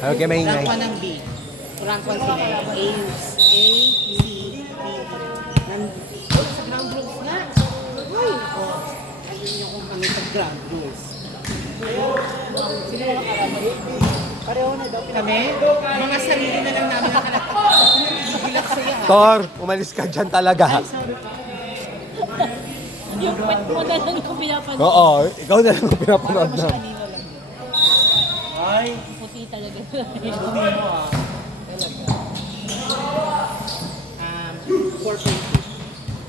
Okay, maingay. Rank 1 ng B. Rank 1 sila. A, C, D. Sa ground rules nga. Uy, ako. Ayun yung kung kami sa ground rules. Sino mga karami? Pareho na daw. Kami? Mga sarili na lang namin ang kalak. Gilak sa'yo ha. Tor, umalis ka dyan talaga. Yung pet mo na lang yung pinapanood. Oo, ikaw na lang ang pinapanood na. Kanino lang. Ay, Puti talaga. dumi mo ah. Talaga. 4.2.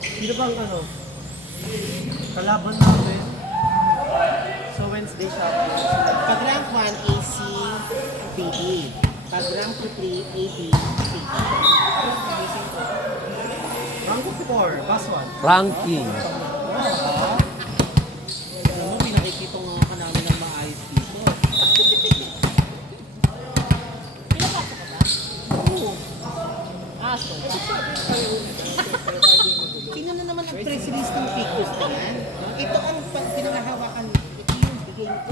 Sino bang ano? Kalaban namin. So Wednesday siya. Pag rank 1, AC, PD. Pag rank 2, 3, AD, CD. Rank 4, bus 1. Ranking. Alam mo, pinakikita nga ka namin ng maayos dito. Pinapasok ka ba? Oo. Aso. Tingnan na naman ang press release ng Picos na yan. Ito ang pinangahawakan. Ito yung bigay ko.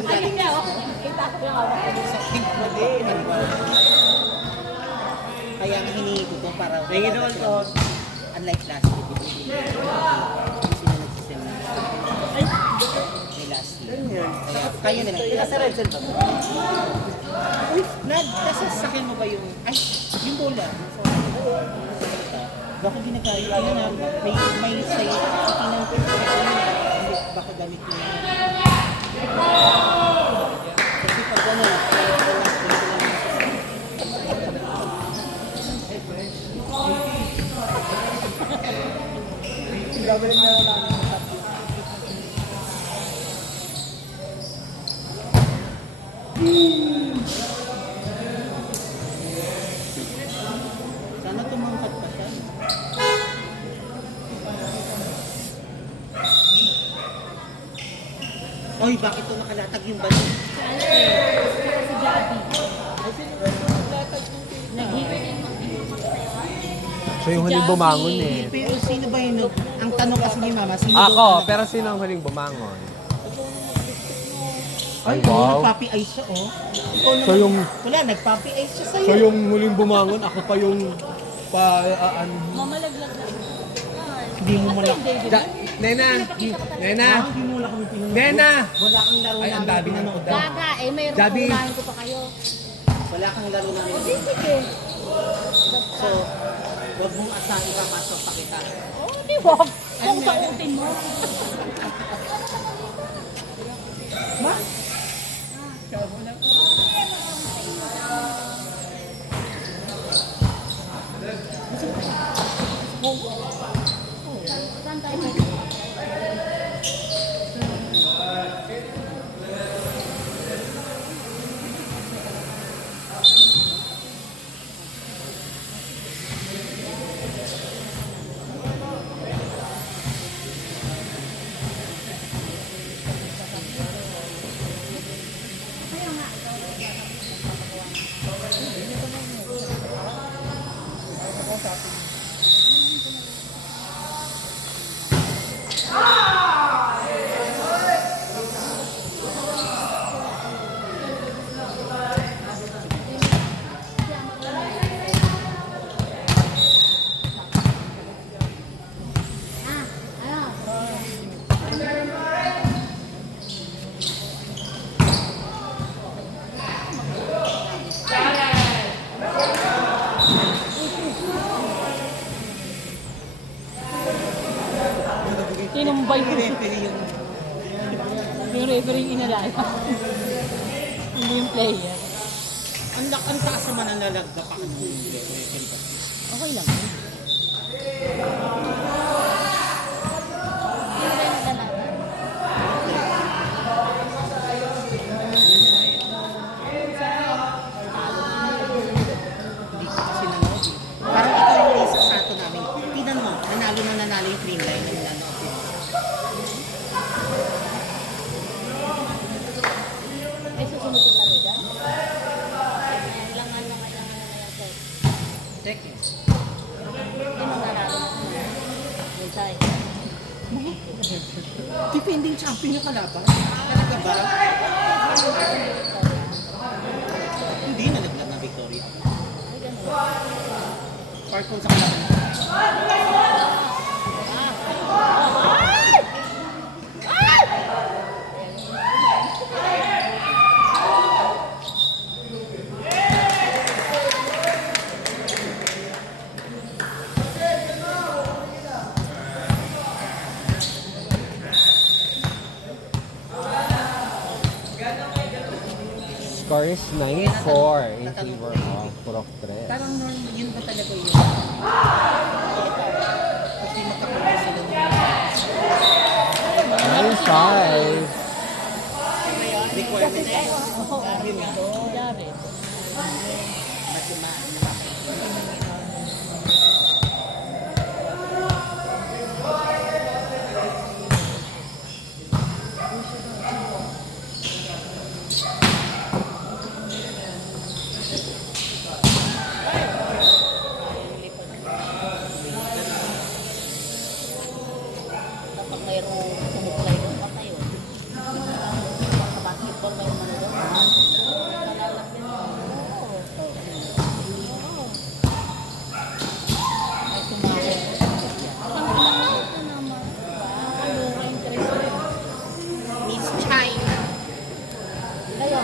Ay, hindi ako. Kita ko yung hawak ko. Kaya nga hinihingi ko para Thank you, Dolton. unlike last week. Hindi sila nagsisend na. Ay, May last week. Kaya nila. Nasa red cell ba? Uy, nasa sakin mo ba yung... Ay, yung bola. Baka ginagayo. Tingnan na, may sa'yo. Tingnan ko. Baka gamit mo. Kasi pag gano'n, sana tumangkat pa siya. Oy, bakit ito nakalatag yung balik? si Gabi. Nag-hit. Siya yung huling bumangon eh. Pero sino ba yun? Ang tanong kasi ni Mama, sino Ako, daw pero sino ang huling bumangon? Ay, wow. nagpapi ice siya, oh. Ikaw naman, So yung, wala, nagpapi ice siya sa'yo. so yung huling bumangon, ako pa yung Mamalaglag na. Hindi mo mula. Nena! Nena! Hindi mo wala kami pinanood. Nena! Wala kang laro Ay, ang namin dami ng pinanood. daw. Gaga, mayroon Gabi. pa unahin ko pa kayo. Wala kang laro namin. O, sige. So, huwag mong asahan ipapasok pa kita. Oh, di wag. Kung sautin mo. Ma? Saan tayo pwede? Tinumbay ko. Yung referee inalala. Hindi yung player. Ang taas naman ang lalagda pa ng Okay lang. Hindi ko kasi nanood. Parang ikaw yung isa sa ato namin. Tingnan mo, nanalo yung green line ng nanood. Ay, susunod yung laro dyan? Ilang ano kailangan na yan, sir? Seconds. Sino nanalo? Yung tayo. Defending champion yung kalaban. Talaga ba? sa kalaban. Score is 9-4 in favor of Purok Tres. Parang yun ba talaga yun? Kasi magkakaroon sila ng 9-5. requirement. Oo, yun nga. Dami. Kapag mayroong sumuklay doon, patay yun. Sa basketball, mayroong ano doon. Nalalak din. Oo. Oo. Ay, sumahod. Ang sumahod na naman. Wow, interest yun. Miss Chai. Kaya,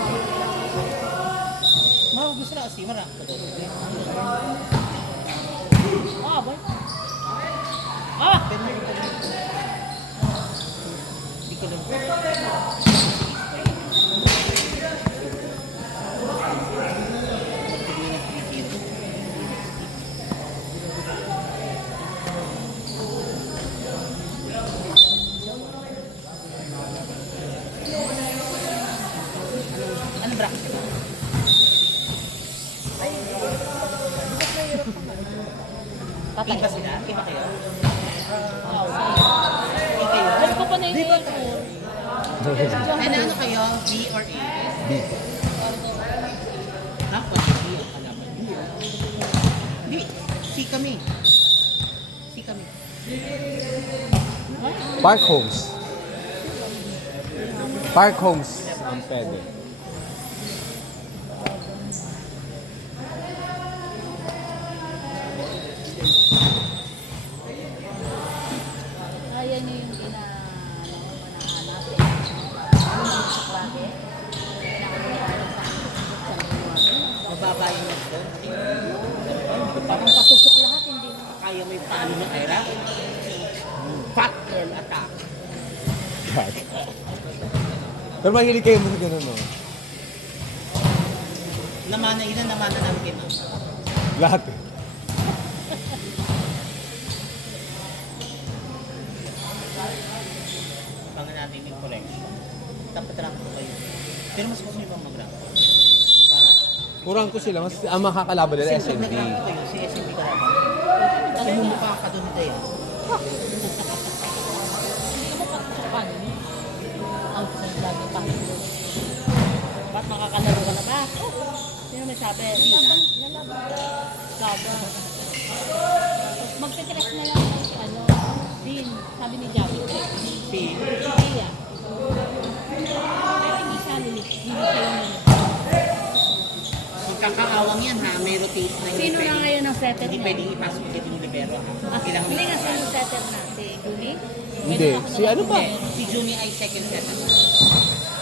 Gusto na kasi marami. boy. Ah! Hindi ko lang. Ano bracket? Tatay. Iba sila? Iba kayo? Wow. Iba kayo? Mas ko pa na yung Ano kayo? B or A? B. Ha? Pwede B ang kalaban. Hindi. C kami. C kami. Park Homes. Park Homes ang pwede. Kaya niyo yung manahanap eh. Bakit? Nakakalihan sa Mababa yung net doon. parang patusok lahat, hindi mo. Kaya mo yung paano ng Ira? Fat girl attack. Pero mahilig kayo mo gano'n, no? Namana, yun ang namana namin kay Ma'am. Lahat. Pangan natin yung correction. Dapat rank ko kayo. Pero mas gusto nyo bang mag-rank? Para, Kurang ko sila. Mas ang makakalaban nila kasi pag SMB. nag-rank ko kayo, si SMB ka naman. Umumukha ka doon din. Hindi mo patusok pa niyo. Ang lagi pa. Ba't makakalaro ka na ba? Sino may sabi? Lalaban. Laban. Magte-text na lang si ano, Din. Sabi ni Javi. Si, Kaya. Hindi siya limit. Hindi siya yung limit. magkakaawang yan ha, may rotate na hindi Sino na pwedeng- ngayon ang setter Hindi niya? pwedeng ipasok ulit yung libero ha. Ah, Kailangan hindi may nga sino setter na? Si Julie? Hindi. Si ano ba? Hindi, si Juni ay second set.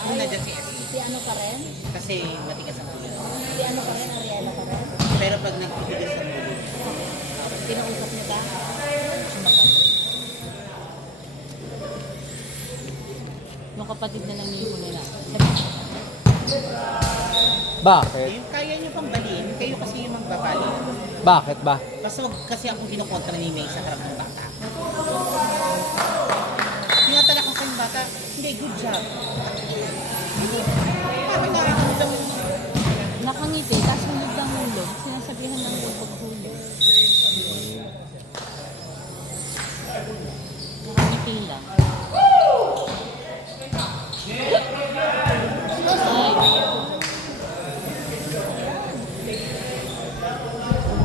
Yung nandiyan si SE. Si ano ka rin? Kasi matigas ang ulo. Si ano ka rin? Ariela ka rin? Pero pag nagtitigil sa ulo, Kinausap niyo ba? Yung kapatid na lang niyo nila. Bakit? yung kaya nyo pang balin, kayo kasi yung magbabali. Bakit ba? Kasi ako kinukontra ni May sa harap ng bata. Tinatalak ko sa yung bata, hindi, good job. Hindi, parang nakakalimutan mo. Nakangiti, tapos hulog ng hulog. Sinasabihan ng hulog paghulog. Nakangiti lang.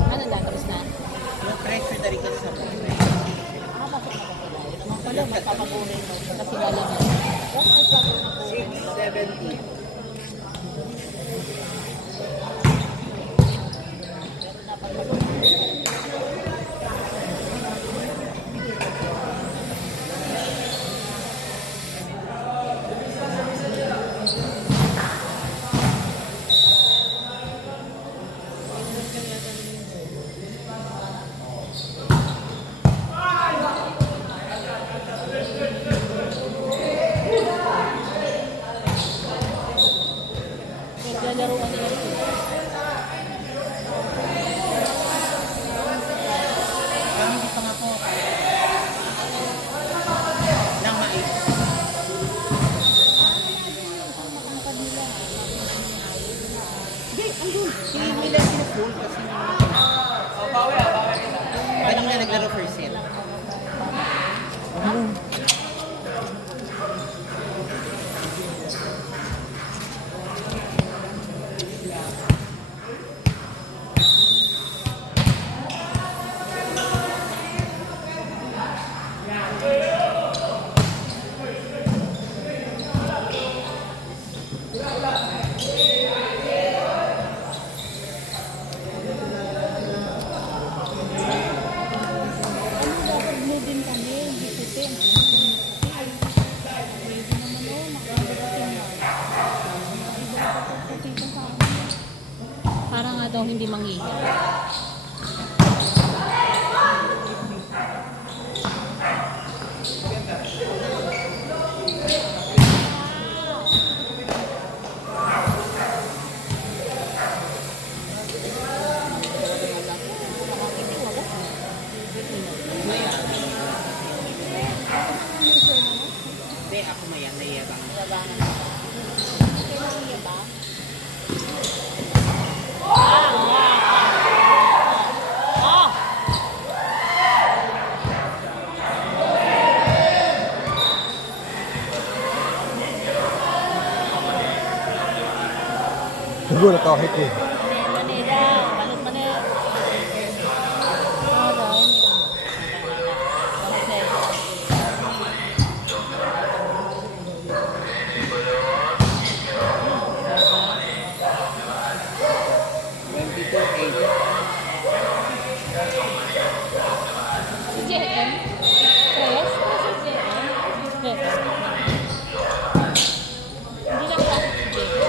Ano na, tapos na? Yung pressure na rin kasi sa mga. Pasok na ba sila? Yun naman pala, magpapagunin mo. Kasi wala na. 670. laruan niya. Parang hindi pa nga po. Nang mais. Hindi, andun. Hindi nila sinafold kasi kanina naglaro first set. Dapat moving kami, hindi putin. Para nga daw hindi manghihil. Hindi, ako mayan, nayabang. Siguro kahit eh. Manila, balot Manila. Si JM? Press? Si JM? Press. Hindi lang klasik si JM.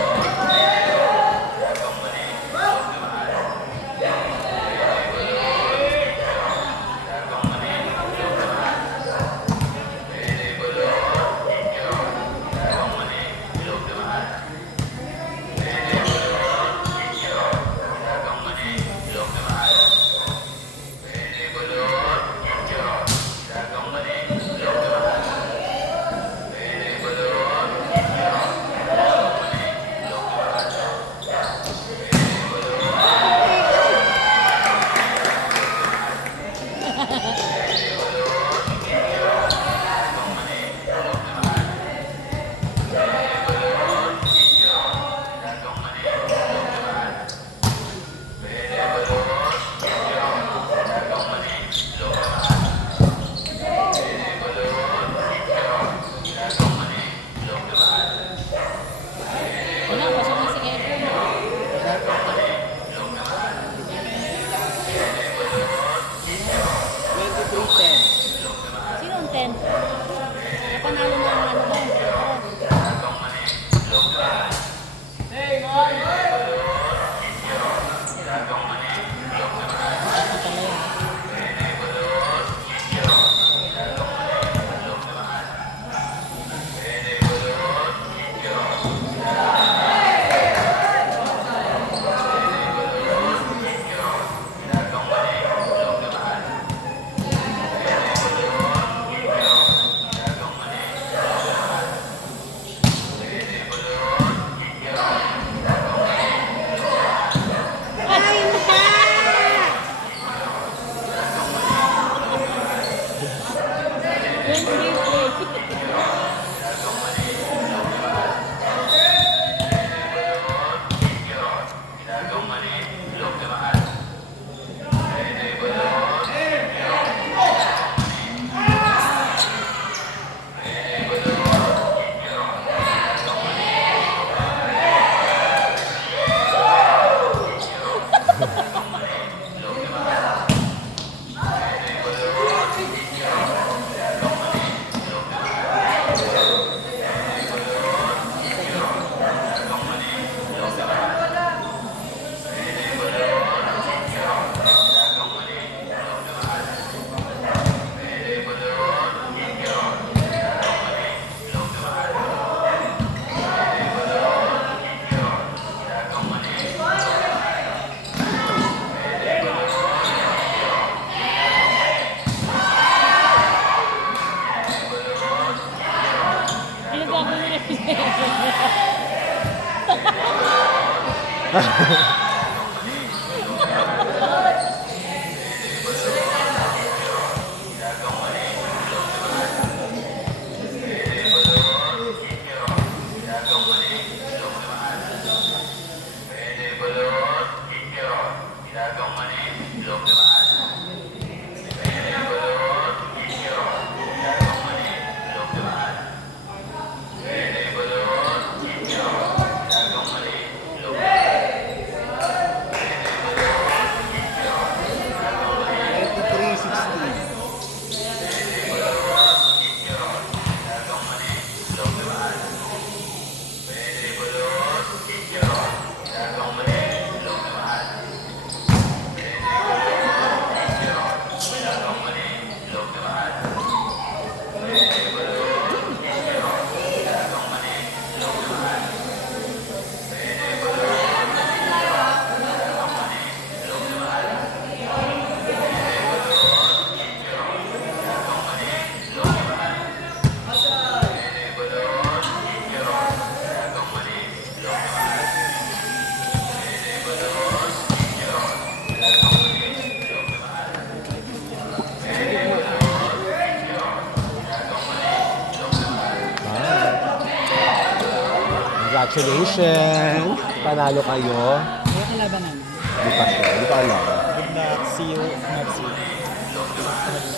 Congratulations! Panalo kayo. Kaya kalaban namin. Hindi pa siya. Hindi pa alam. Good luck. See you next week.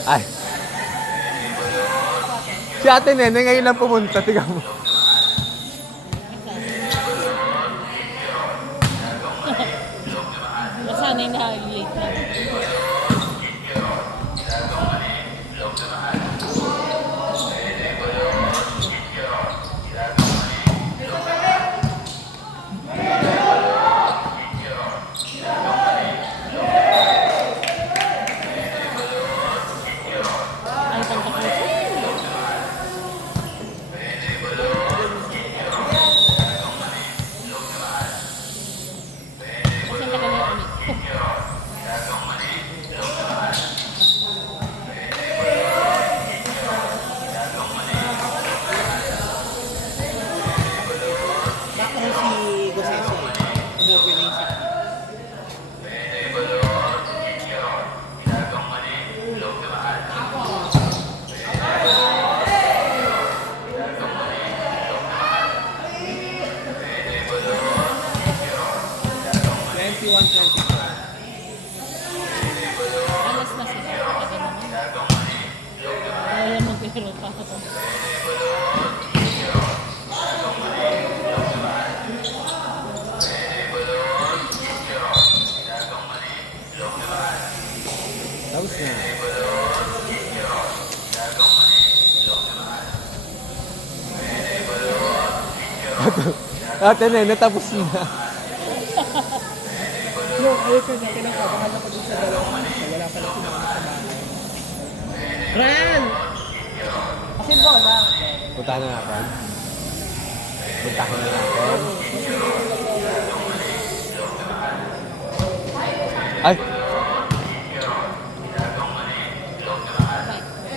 Ay. Si Ate Nene ngayon lang pumunta. Tignan mo. Nasanay na late na. Ay, pagkakita. Kasi ang tagal na ulit. Bako si Gosese. Umuwi na yung siya. Alas na sila. Tagal naman. Wala mag-pero pa ako. Tapos na. Ate Nene, tapos na. No, ayaw ko na. Kinakabahan ako dun sa dalawa. Wala pala si mama sa bahay. Ran! Kasi bola. Puntahan na natin. Puntahan na natin. Ay!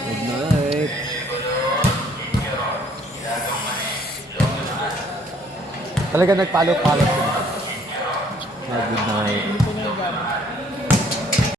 Good night. Talaga nagpalo-palo sila. Good night.